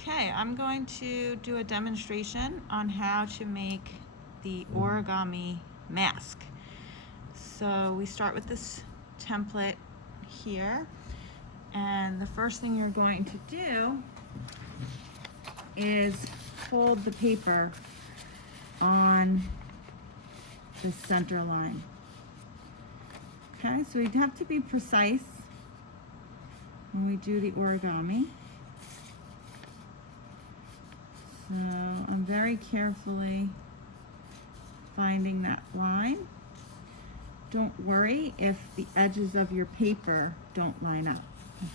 Okay, I'm going to do a demonstration on how to make the origami mask. So we start with this template here, and the first thing you're going to do is fold the paper on the center line. Okay, so we have to be precise when we do the origami. So I'm very carefully finding that line. Don't worry if the edges of your paper don't line up.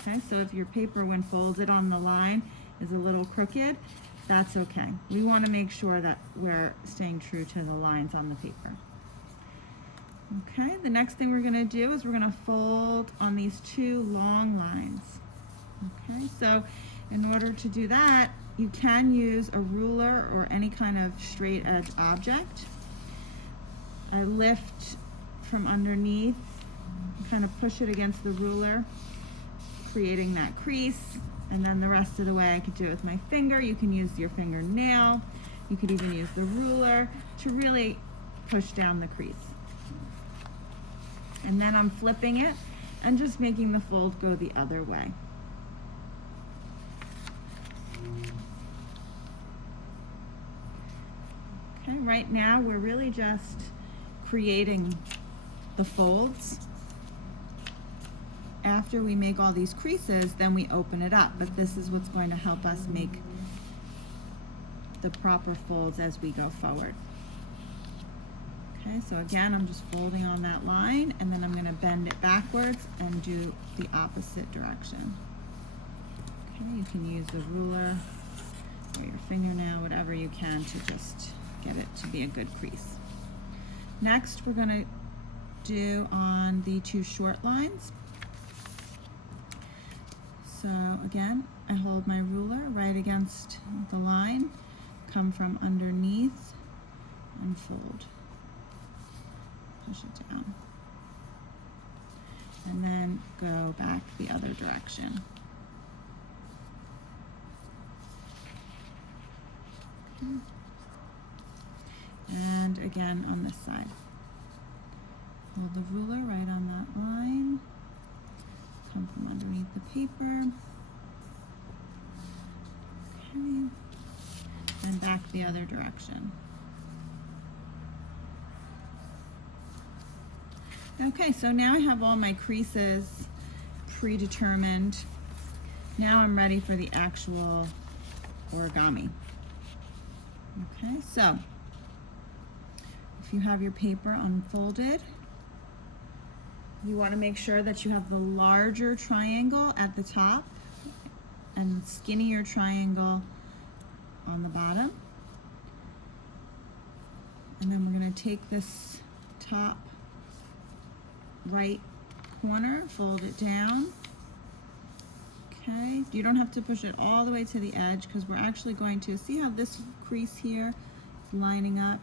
Okay, so if your paper when folded on the line is a little crooked, that's okay. We want to make sure that we're staying true to the lines on the paper. Okay, the next thing we're going to do is we're going to fold on these two long lines. Okay, so in order to do that, you can use a ruler or any kind of straight edge object. I lift from underneath, kind of push it against the ruler, creating that crease, and then the rest of the way I could do it with my finger. You can use your fingernail. You could even use the ruler to really push down the crease. And then I'm flipping it and just making the fold go the other way. Okay, right now we're really just creating the folds. After we make all these creases, then we open it up, but this is what's going to help us make the proper folds as we go forward. Okay, so again, I'm just folding on that line, and then I'm going to bend it backwards and do the opposite direction. Okay, you can use the ruler or your fingernail, whatever you can to just get it to be a good crease. Next, we're going to do on the two short lines. So again, I hold my ruler right against the line, come from underneath and fold. Push it down. And then go back the other direction. Okay. And again on this side. Hold the ruler right on that line. Come from underneath the paper. Okay. And back the other direction. Okay, so now I have all my creases predetermined. Now I'm ready for the actual origami. Okay, so if you have your paper unfolded, you want to make sure that you have the larger triangle at the top and the skinnier triangle on the bottom. And then we're going to take this top right corner, fold it down. Okay, you don't have to push it all the way to the edge because we're actually going to see how this crease here is lining up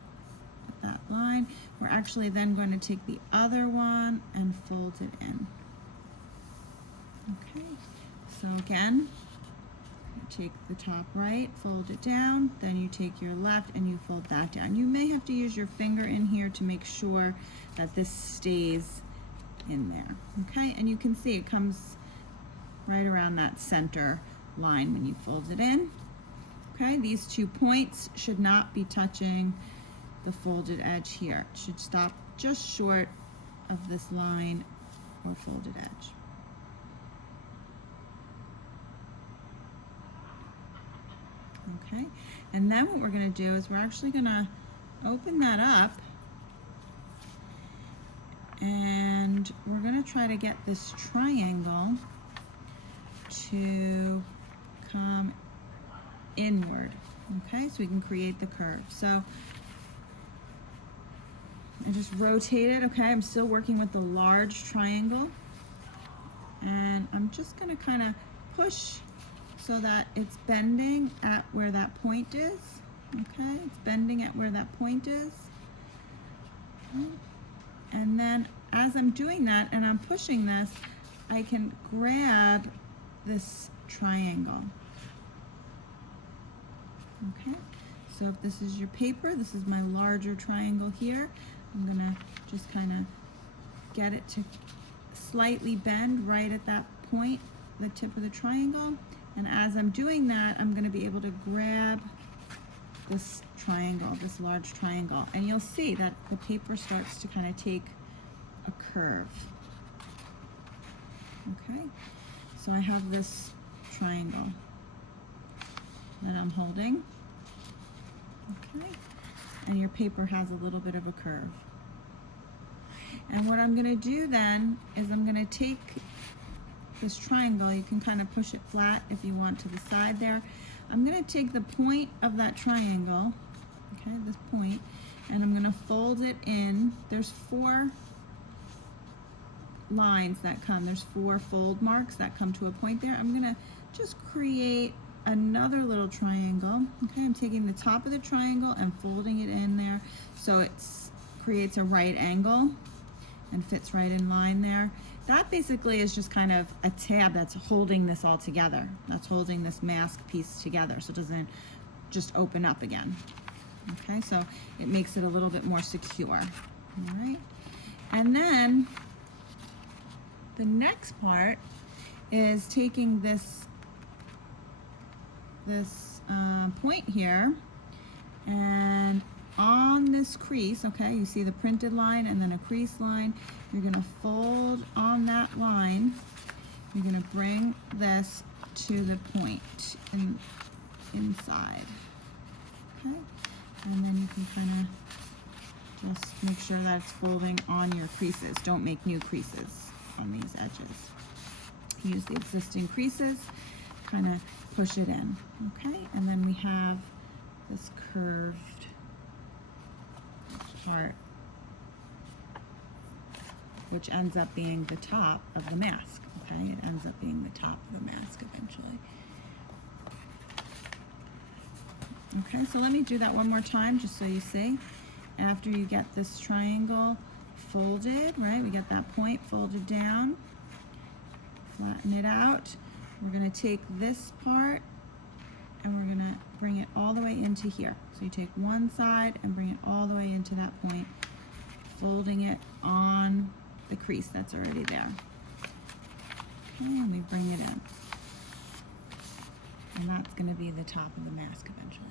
with that line. We're actually then going to take the other one and fold it in. Okay, so again, you take the top right, fold it down, then you take your left and you fold that down. You may have to use your finger in here to make sure that this stays in there. Okay, and you can see it comes right around that center line when you fold it in. Okay, these 2 points should not be touching the folded edge here. It should stop just short of this line or folded edge. Okay, and then what we're going to do is we're actually going to open that up, and we're going to try to get this triangle to come inward. Okay, so we can create the curve. So I just rotate it. Okay, I'm still working with the large triangle, and I'm just going to kind of push so that it's bending at where that point is. Okay, it's bending at where that point is. Okay. And then as I'm doing that and I'm pushing this, I can grab this triangle. Okay, so if this is your paper, this is my larger triangle here. I'm gonna just kind of get it to slightly bend right at that point, the tip of the triangle. And as I'm doing that, I'm gonna be able to grab this triangle, this large triangle. And you'll see that the paper starts to kind of take a curve. Okay, so I have this triangle that I'm holding. Okay, and your paper has a little bit of a curve. And what I'm gonna do then is I'm gonna take this triangle, you can kind of push it flat if you want to the side there. I'm gonna take the point of that triangle, okay, this point, and I'm gonna fold it in. There's 4 lines that come, there's 4 fold marks that come to a point there. I'm gonna just create another little triangle. Okay, I'm taking the top of the triangle and folding it in there so it creates a right angle and fits right in line there. That basically is just kind of a tab that's holding this all together. That's holding this mask piece together so it doesn't just open up again. Okay, so it makes it a little bit more secure. All right, and then the next part is taking this point here, and on this crease, okay, you see the printed line and then a crease line, you're gonna fold on that line, you're gonna bring this to the point inside, okay, and then you can kind of just make sure that it's folding on your creases. Don't make new creases on these edges. Use the existing creases, kind of push it in, okay? And then we have this curved part, which ends up being the top of the mask, okay? It ends up being the top of the mask eventually. Okay, so let me do that one more time just so you see. After you get this triangle folded, right? We get that point folded down, flatten it out. We're gonna take this part and we're gonna bring it all the way into here. So you take one side and bring it all the way into that point, folding it on the crease that's already there. Okay, and we bring it in. And that's gonna be the top of the mask eventually.